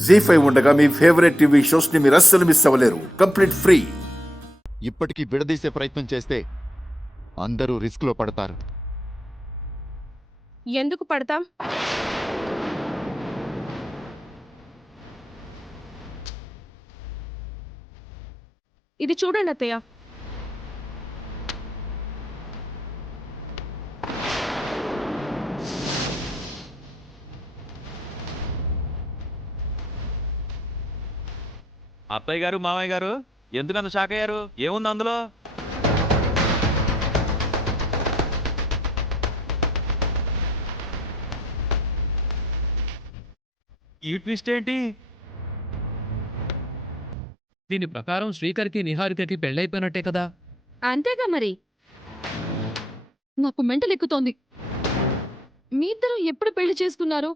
జీ5 ఉండగా మీ favourite TV shows ని మీరు అస్సలు మిస్ అవ్వలేరు. Complete free. ఇప్పటికీ విడదీసే ప్రయత్నం చేస్తే అందరూ రిస్క్ లో పడతారు. ఎందుకు పడతాం? ఇది చూడండి అత్తయ్య. అత్తయ్య గారు, మామయ్య గారు ఎందుకంత షాక్ అయ్యారు? ఏముంది అందులో? ఈ ట్విస్ట్ ఏంటి? దీని ప్రకారం శ్రీకర్కి నిహారికకి పెళ్ళైపోయినట్టే కదా. అంతేగా మరి. నాకు మెంటల్ ఎక్కుతోంది. మీ ఇద్దరు ఎప్పుడు పెళ్లి చేసుకున్నారు?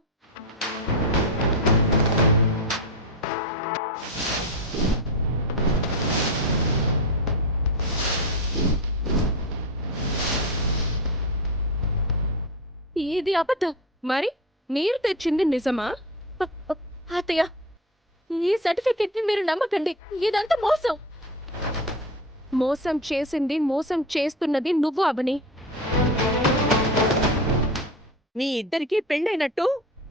ఇది అబద్ధం. మరి మీరు తెచ్చింది నిజమా? అత్తయ్య, ఈ సర్టిఫికెట్ ని మీరు నమ్మకండి. ఇదంతా మోసం. మోసం చేసింది, మోసం చేస్తున్నది నువ్వు అవని. మీ ఇద్దరికి పెళ్ళైనట్టు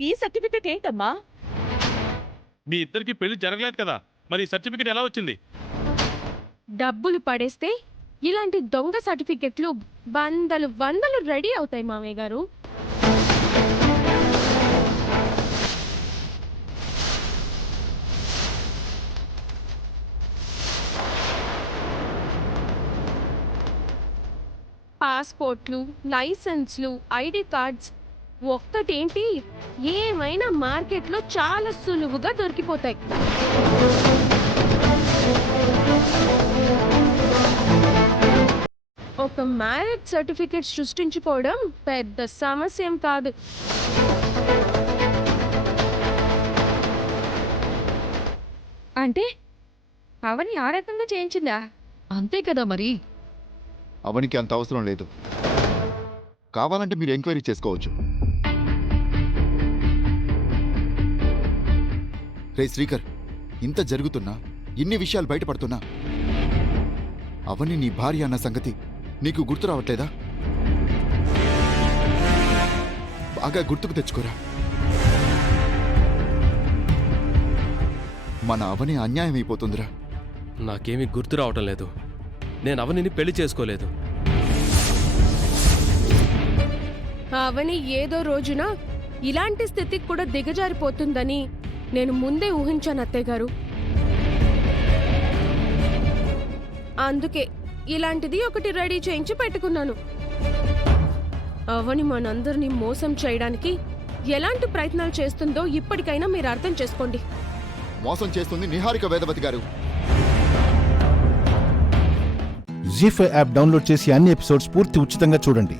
ఈ సర్టిఫికెట్ ఏంటమ్మా? మీ ఇద్దరికి పెళ్లి జరగలేదు కదా, మరి సర్టిఫికెట్ ఎలా వచ్చింది? డబ్బులు పడేస్తే ఇలాంటి దొంగ సర్టిఫికెట్లు వందలు వందలు రెడీ అవుతాయి మామయ్య గారు. పాస్పోర్ట్లు, లైసెన్స్లు, ఐడి కార్డ్స్ ఒక్కటేంటి ఏమైనా మార్కెట్లో చాలా సులువుగా దొరికిపోతాయి. ఒక మ్యారేజ్ సర్టిఫికేట్ సృష్టించుకోవడం పెద్ద సమస్య ఏం కాదు. అంటే అవని ఆ రకంగా చేయించిందా? అంతే కదా మరి. అవనికి అంత అవసరం లేదు. కావాలంటే మీరు ఎంక్వైరీ చేసుకోవచ్చు. రే శ్రీకర్, ఇంత జరుగుతున్నా, ఇన్ని విషయాలు బయటపడుతున్నా అవని నీ భార్య అన్న సంగతి నీకు గుర్తు రావట్లేదా? బాగా గుర్తుకు తెచ్చుకోరా. మన అవని అన్యాయం అయిపోతుందిరా. నాకేమీ గుర్తు రావటం లేదు. నేను అవనిని పెళ్లి చేసుకోలేదు. అవని ఏదో రోజున ఇలాంటి స్థితికి కూడా దిగజారిపోతుందని నేను ముందే ఊహించాను అత్తయ్య గారు. అందుకే ఇలాంటిది ఒకటి రెడీ చేయించి పెట్టుకున్నాను. అవని మనందరినీ మోసం చేయడానికి ఎలాంటి ప్రయత్నాలు చేస్తుందో ఇప్పటికైనా మీరు అర్థం చేసుకోండి. మోసం చేస్తుంది నిహారిక వేదవతి గారు. జీ5 యాప్ డౌన్లోడ్ చేసి అన్ని ఎపిసోడ్స్ పూర్తి ఉచితంగా చూడండి.